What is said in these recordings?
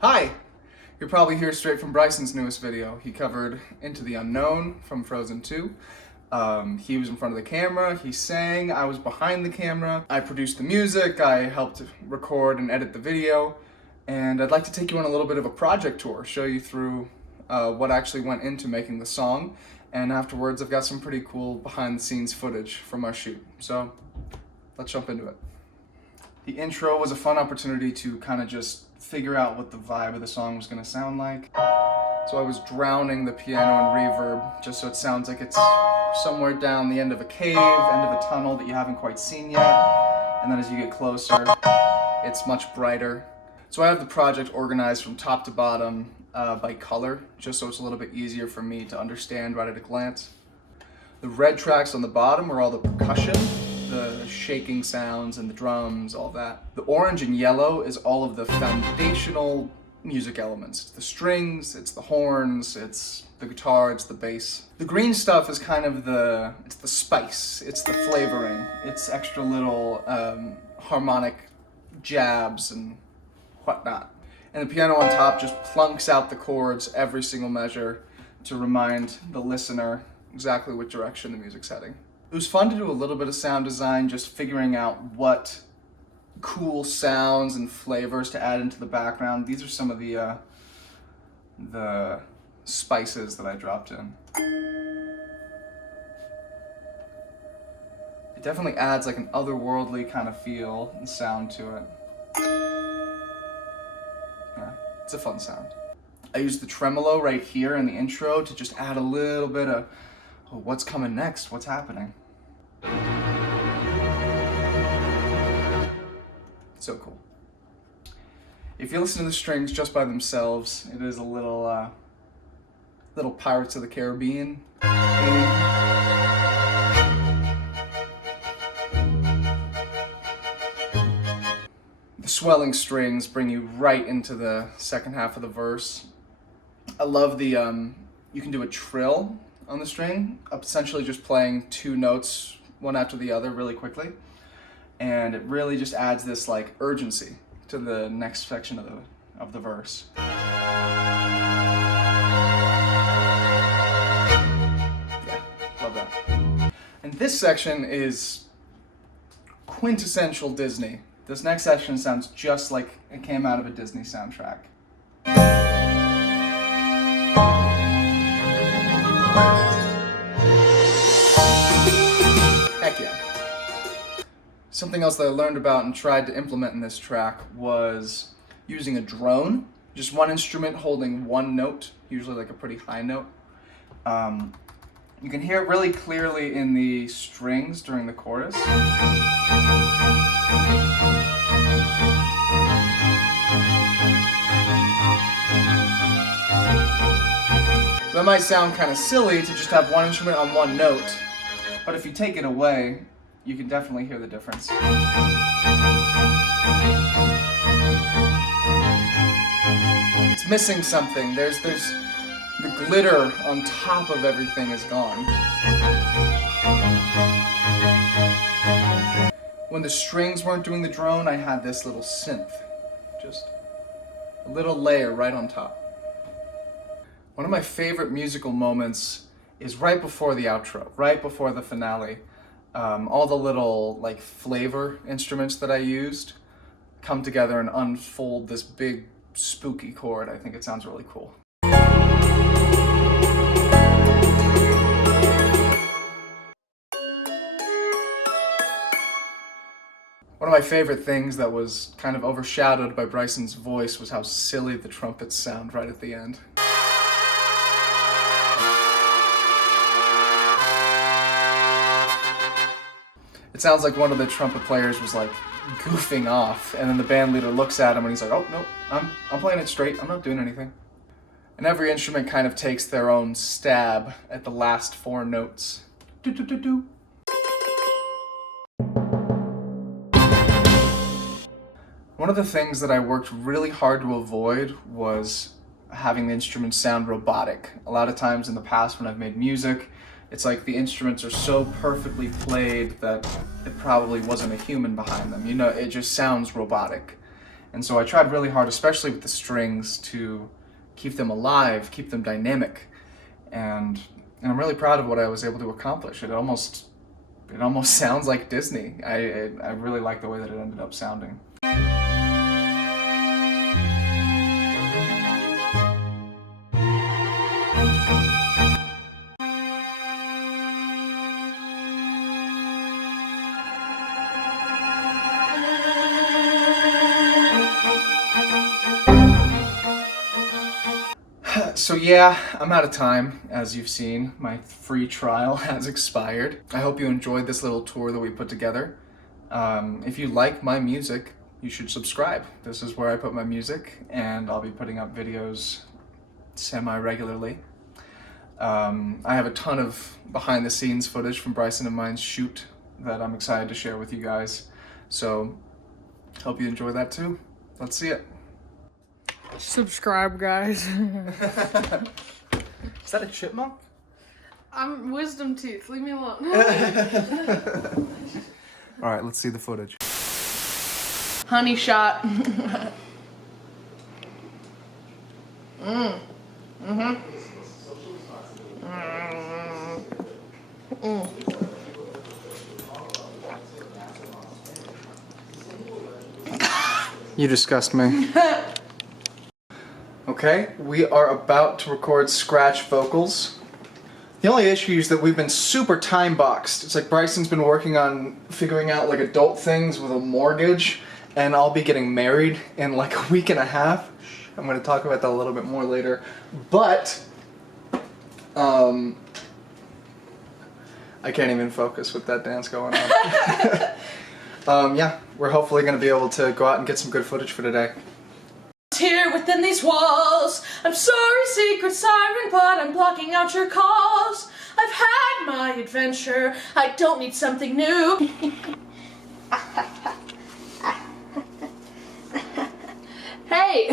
Hi! You're probably here straight from Bryson's newest video. He covered Into the Unknown from Frozen 2. He was in front of the camera, he sang, I was behind the camera. I produced the music, I helped record and edit the video, and I'd like to take you on a little bit of a project tour, show you through what actually went into making the song, and afterwards I've got some pretty cool behind the scenes footage from our shoot. So let's jump into it. The intro was a fun opportunity to kind of just figure out what the vibe of the song was going to sound like. So I was drowning the piano in reverb just so it sounds like it's somewhere down the end of a cave, end of a tunnel that you haven't quite seen yet. And then as you get closer, it's much brighter. So I have the project organized from top to bottom by color, just so it's a little bit easier for me to understand right at a glance. The red tracks on the bottom are all the percussion, the shaking sounds and the drums, all that. The orange and yellow is all of the foundational music elements. It's the strings, it's the horns, it's the guitar, it's the bass. The green stuff is kind of it's the spice, it's the flavoring, it's extra little harmonic jabs and whatnot. And the piano on top just plunks out the chords every single measure to remind the listener exactly what direction the music's heading. It was fun to do a little bit of sound design, just figuring out what cool sounds and flavors to add into the background. These are some of the spices that I dropped in. It definitely adds like an otherworldly kind of feel and sound to it. Yeah, it's a fun sound. I used the tremolo right here in the intro to just add a little bit of what's coming next, what's happening. So cool. If you listen to the strings just by themselves, it is a little Pirates of the Caribbean. The swelling strings bring you right into the second half of the verse. I love the, you can do a trill on the string, essentially just playing two notes one after the other really quickly. And it really just adds this like urgency to the next section of the verse. Yeah, love that. And this section is quintessential Disney. This next section sounds just like it came out of a Disney soundtrack. Heck yeah. Something else that I learned about and tried to implement in this track was using a drone, just one instrument holding one note, usually like a pretty high note. You can hear it really clearly in the strings during the chorus. So that might sound kind of silly to just have one instrument on one note, but if you take it away, you can definitely hear the difference. It's missing something. There's the glitter on top of everything is gone. When the strings weren't doing the drone, I had this little synth. Just a little layer right on top. One of my favorite musical moments is right before the outro, right before the finale. All the little like flavor instruments that I used come together and unfold this big spooky chord. I think it sounds really cool. One of my favorite things that was kind of overshadowed by Bryson's voice was how silly the trumpets sound right at the end. It sounds like one of the trumpet players was like goofing off, and then the band leader looks at him and he's like, "Oh no, I'm playing it straight. I'm not doing anything." And every instrument kind of takes their own stab at the last four notes. Do do do do. One of the things that I worked really hard to avoid was having the instruments sound robotic. A lot of times in the past when I've made music, it's like the instruments are so perfectly played that it probably wasn't a human behind them. You know, it just sounds robotic. And so I tried really hard, especially with the strings, to keep them alive, keep them dynamic. And I'm really proud of what I was able to accomplish. It almost sounds like Disney. I really like the way that it ended up sounding. So yeah, I'm out of time, as you've seen. My free trial has expired. I hope you enjoyed this little tour that we put together. If you like my music, you should subscribe. This is where I put my music, and I'll be putting up videos semi-regularly. I have a ton of behind-the-scenes footage from Bryson and mine's shoot that I'm excited to share with you guys. So, hope you enjoy that too. Let's see it. Subscribe, guys. Is that a chipmunk? I'm wisdom teeth. Leave me alone. All right, let's see the footage. Honey shot. You disgust me. Okay, we are about to record scratch vocals. The only issue is that we've been super time boxed. It's like Bryson's been working on figuring out like adult things with a mortgage, and I'll be getting married in like a week and a half. I'm going to talk about that a little bit more later. But, I can't even focus with that dance going on. Yeah, we're hopefully going to be able to go out and get some good footage for today. Here within these walls, I'm sorry, secret siren, but I'm blocking out your calls. I've had my adventure, I don't need something new. Hey!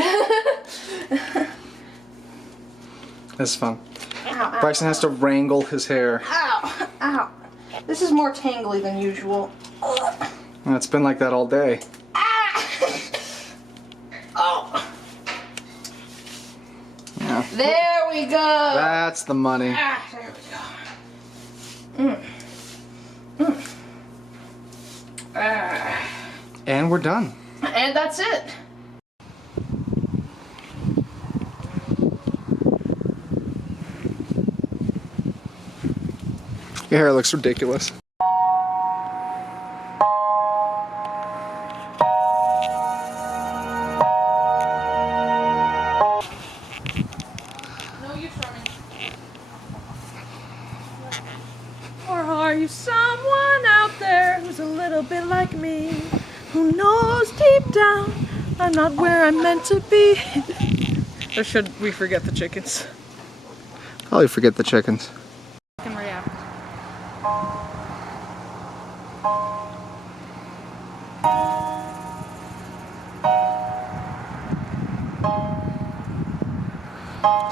This is fun. Ow, Bryson has to wrangle his hair. ow, ow. This is more tangly than usual. And it's been like that all day. Oh. Yeah. There we go. That's the money. There we go. And we're done. And that's it. Your hair looks ridiculous. Or are you someone out there who's a little bit like me, who knows deep down I'm not where I'm meant to be? Or should we forget the chickens? Probably forget the chickens. Can react.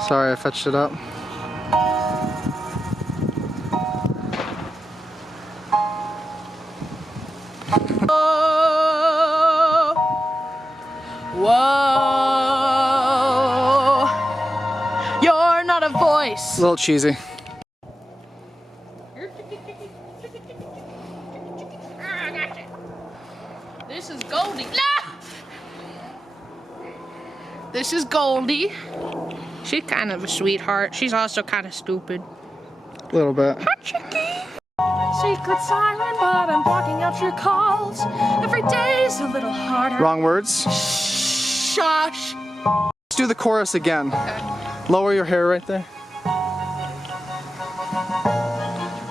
Sorry, I fetched it up. Whoa, you're not a voice. A little cheesy. This is Goldie. This is Goldie. She's kind of a sweetheart. She's also kind of stupid. A little bit. Hi, Chicky. Secret siren, but I'm blocking out your calls. Every day's a little harder. Wrong words. Shush. Let's do the chorus again. Lower your hair right there.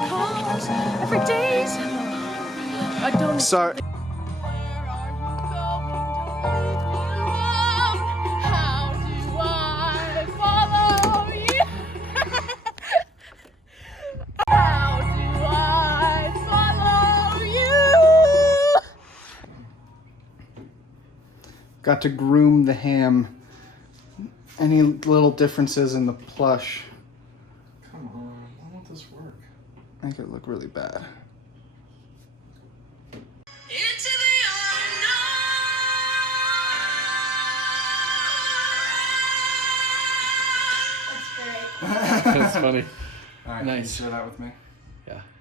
Calls. Every day's a little. I don't. Sorry. Got to groom the ham. Any little differences in the plush? Come on, why won't this work? Make it look really bad. Into the unknown. That's funny. All right, Nice. Can you share that with me? Yeah.